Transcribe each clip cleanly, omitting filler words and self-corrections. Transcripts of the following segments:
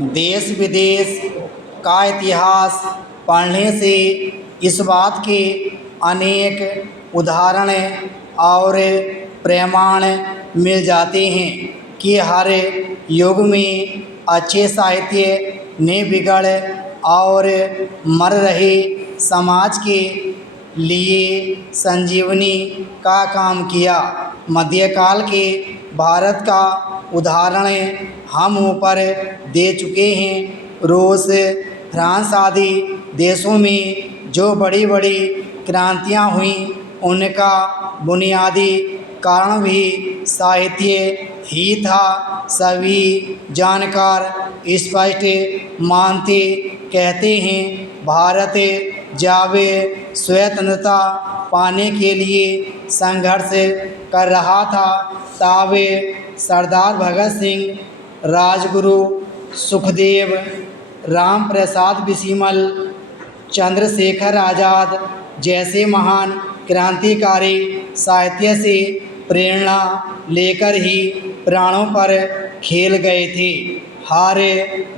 देश विदेश का इतिहास पढ़ने से इस बात के अनेक उदाहरण और प्रमाण मिल जाते हैं कि हर युग में अच्छे साहित्य ने बिगड़ और मर रहे समाज के लिए संजीवनी का काम किया। मध्यकाल के भारत का उदाहरण हम ऊपर दे चुके हैं। रूस, फ्रांस आदि देशों में जो बड़ी बड़ी क्रांतियां हुईं, उनका बुनियादी कारण भी साहित्य ही था। सभी जानकार स्पष्ट मानते कहते हैं, भारत जब स्वतंत्रता पाने के लिए संघर्ष कर रहा था, तब सरदार भगत सिंह, राजगुरु सुखदेव, राम प्रसाद बिस्मिल, चंद्रशेखर आज़ाद जैसे महान क्रांतिकारी साहित्य से प्रेरणा लेकर ही प्राणों पर खेल गए थे। हर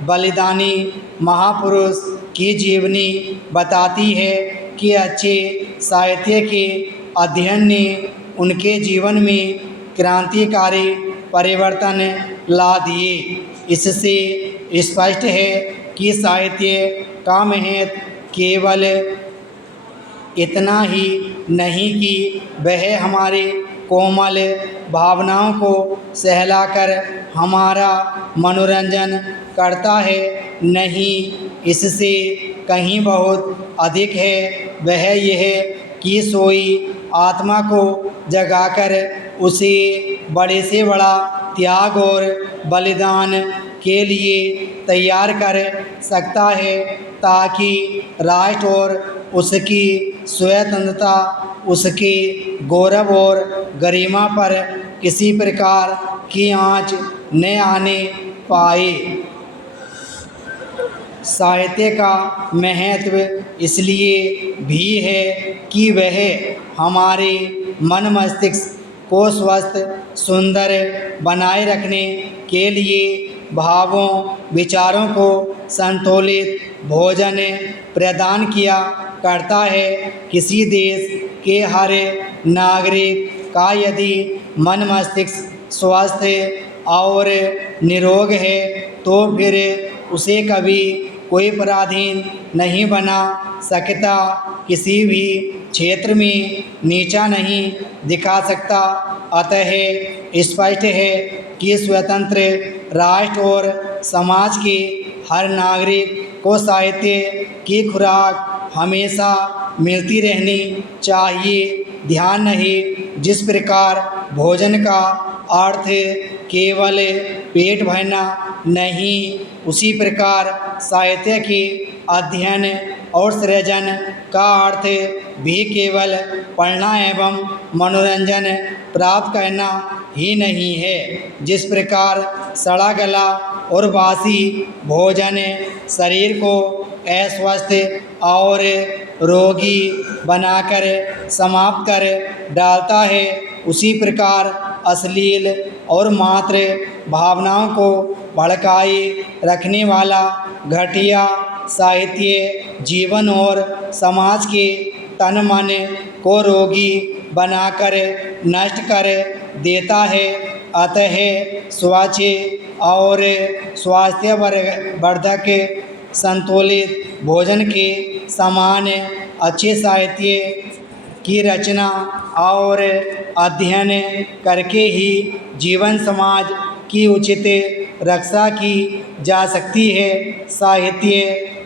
बलिदानी महापुरुष की जीवनी बताती है कि अच्छे साहित्य के अध्ययन ने उनके जीवन में क्रांतिकारी परिवर्तन ला दिए। इससे स्पष्ट है कि साहित्य का महत्व केवल इतना ही नहीं कि वह हमारे कोमल भावनाओं को सहलाकर हमारा मनोरंजन करता है, नहीं, इससे कहीं बहुत अधिक है। वह यह कि सोई आत्मा को जगाकर उसे बड़े से बड़ा त्याग और बलिदान के लिए तैयार कर सकता है, ताकि राष्ट्र और उसकी स्वतंत्रता, उसके गौरव और गरिमा पर किसी प्रकार की आँच न आने पाए। साहित्य का महत्व इसलिए भी है कि वह हमारे मन मस्तिष्क को स्वस्थ सुंदर बनाए रखने के लिए भावों विचारों को संतुलित भोजन प्रदान किया करता है। किसी देश के हर नागरिक का यदि मन मस्तिष्क स्वस्थ और निरोग है, तो फिर उसे कभी कोई पराधीन नहीं बना सकता, किसी भी क्षेत्र में नीचा नहीं दिखा सकता। अतः स्पष्ट है कि स्वतंत्र राष्ट्र और समाज के हर नागरिक को साहित्य की खुराक हमेशा मिलती रहनी चाहिए। ध्यान नहीं, जिस प्रकार भोजन का अर्थ केवल पेट भरना नहीं, उसी प्रकार साहित्य के अध्ययन और सृजन का अर्थ भी केवल पढ़ना एवं मनोरंजन प्राप्त करना ही नहीं है। जिस प्रकार सड़ा गला और बासी भोजन शरीर को अस्वस्थ और रोगी बनाकर समाप्त कर डालता है, उसी प्रकार अश्लील और मात्र भावनाओं को भड़काए रखने वाला घटिया साहित्य जीवन और समाज के तन मन को रोगी बनाकर नष्ट कर देता है। अतः स्वच्छ और स्वास्थ्यवर्धक संतुलित भोजन के समान अच्छे साहित्य की रचना और अध्ययन करके ही जीवन समाज की उचित रक्षा की जा सकती है। साहित्य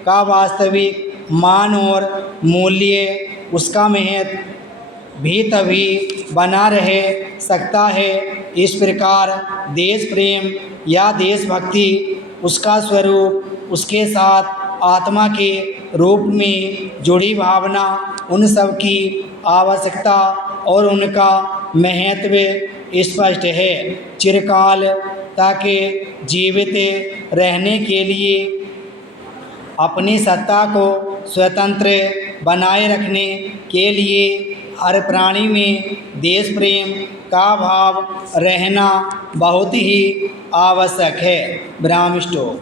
का वास्तविक मान और मूल्य, उसका महत्व भी तभी बना रह सकता है। इस प्रकार देश प्रेम या देशभक्ति, उसका स्वरूप, उसके साथ आत्मा के रूप में जुड़ी भावना, उन सब की आवश्यकता और उनका महत्व स्पष्ट है। चिरकाल तक जीवित रहने के लिए अपनी सत्ता को स्वतंत्र बनाए रखने के लिए हर प्राणी में देश प्रेम का भाव रहना बहुत ही आवश्यक है। ब्राह्मण।